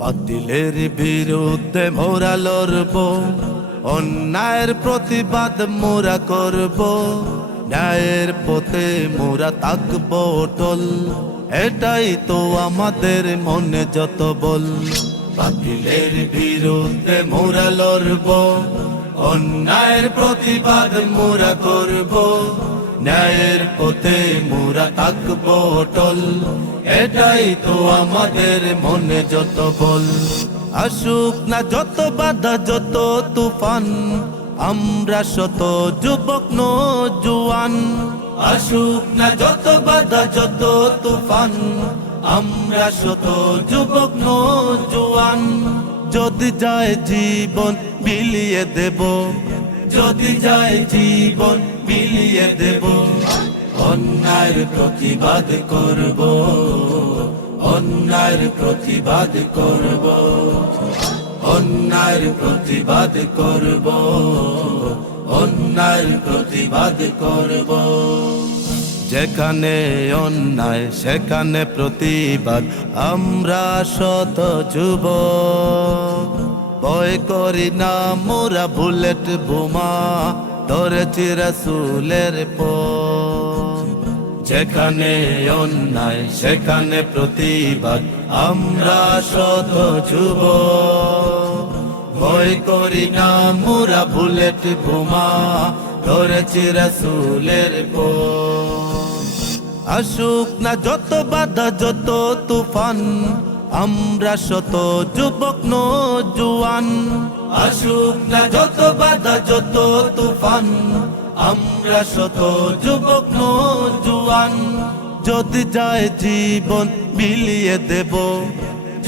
বাতিলের বিরুদ্ধে মোরা লড়ব, অন্যায়ের প্রতিবাদ মোরা করব, ন্যায়ের পথে মোরা থাকব অটল, এটাই তো আমাদের মনে যত বল। বাতিলের বিরুদ্ধে মোরা লড়ব, অন্যায়ের প্রতিবাদ মোরা করব, ন্যায়ের পথে মোরা থাকব অটল, এটাই তো আমাদের মনে যত বল। আসুক না যত বাধা যত তুফান, আমরা শত যুবক নওজোয়ান। আসুক না যত বাধা যত তুফান, আমরা শত যুবক নওজোয়ান। যদি যায় জীবন বিলিয়ে দেব, যদি যায় জীবন বিলিয়ে দেব, অন্যায়ের প্রতিবাদ করব, অন্যায়ের প্রতিবাদ করব, অন্যায়ের প্রতিবাদ করব, অন্যায়ের প্রতিবাদ করব। যেখানে অন্যায় সেখানে প্রতিবাদ, আমরা শত যুবক ভয় করি না মোরা বুলেট বোমা, ধরেছি রাসূলের পথ। যেখানে অন্যায় সেখানে প্রতিবাদ, আমরা শত যুবক ভয় করি না মোরা বুলেট বোমা, ধরেছি রাসূলের পথ। আসুক না যত বাধা যত তুফান, আমরা শত যুবক নওজোয়ান। আসুক না যত বাধা যত তুফান, আমরা শত যুবক নওজোয়ান। যদি যায় জীবন বিলিয়ে দেব,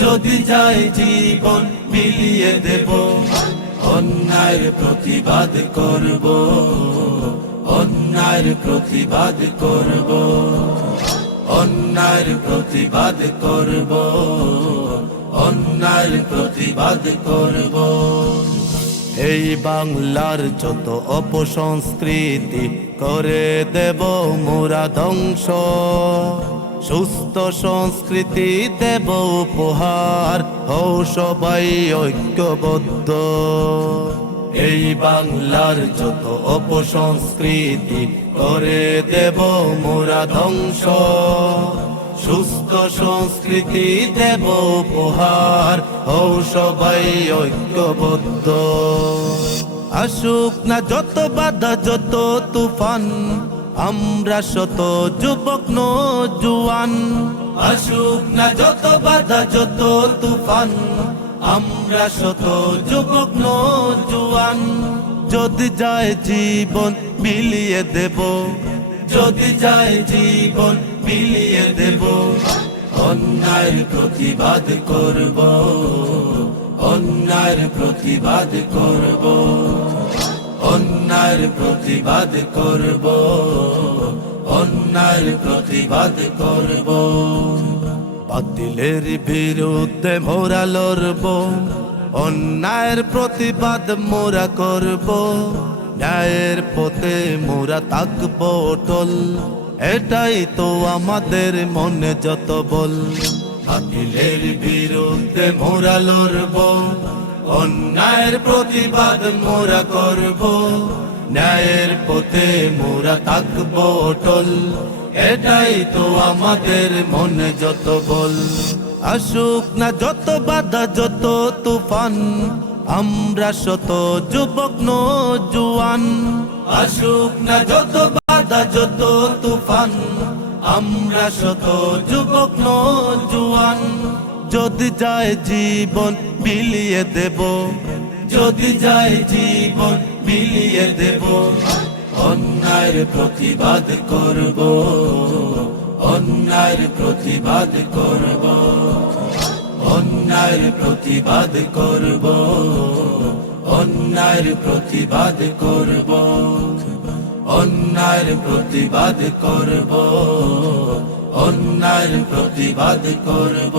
যদি যায় জীবন বিলিয়ে দেব, অন্যায়ের প্রতিবাদ করব, অন্যায়ের প্রতিবাদ করব, অন্যায়ের প্রতিবাদ করব, অন্যায়ের প্রতিবাদ করব। এই বাংলার যত অপসংস্কৃতি করে দেব মোরা ধ্বংস, সুস্থ সংস্কৃতি দেব উপহার, হও সবাই ঐক্যবদ্ধ। এই বাংলার যত অপসংস্কৃতি করে দেব মোরা ধ্বংস, সুস্থ সংস্কৃতি দেব উপহার, হও সবাই ঐক্যবদ্ধ। আসুক না যত বাধা যত তুফান, আমরা শত যুবক নওজোয়ান। আসুক না যত বাধা যত তুফান, আমরা শত যুবক নওজোয়ান। যদি যায় জীবন বিলিয়ে দেব, যদি যায় জীবন বিলিয়ে দেব, অন্যায়ের প্রতিবাদ করব, অন্যায়ের প্রতিবাদ করব, অন্যায়ের প্রতিবাদ করব, অন্যায়ের প্রতিবাদ করব। বাতিলের বিরুদ্ধে মোরা লড়ব, অন্যায়ের প্রতিবাদ মোরা করব, ন্যায়ের পথে মোরা থাকব অটল, এটাই তো আমাদের মনে যত বল। বাতিলের বিরুদ্ধে মোরা লড়ব, অন্যায়ের প্রতিবাদ মোরা করব, ন্যায়ের পথে মোরা থাকব অটল, এটাই তো আমাদের মনে যত বল। আসুক না যত বাধা যত তুফান, আমরা শত যুবক নওজোয়ান। আসুক না যত বাধা যত তুফান, আমরা শত যুবক নওজোয়ান। যদি যায় জীবন বিলিয়ে দেব, যদি যায় জীবন বিলিয়ে দেব, অন্যায়ের প্রতিবাদ করব, অন্যায়ের প্রতিবাদ করব, অন্যায়ের প্রতিবাদ করব, অন্যায়ের প্রতিবাদ করব, অন্যায়ের প্রতিবাদ করব, অন্যায়ের প্রতিবাদ করব।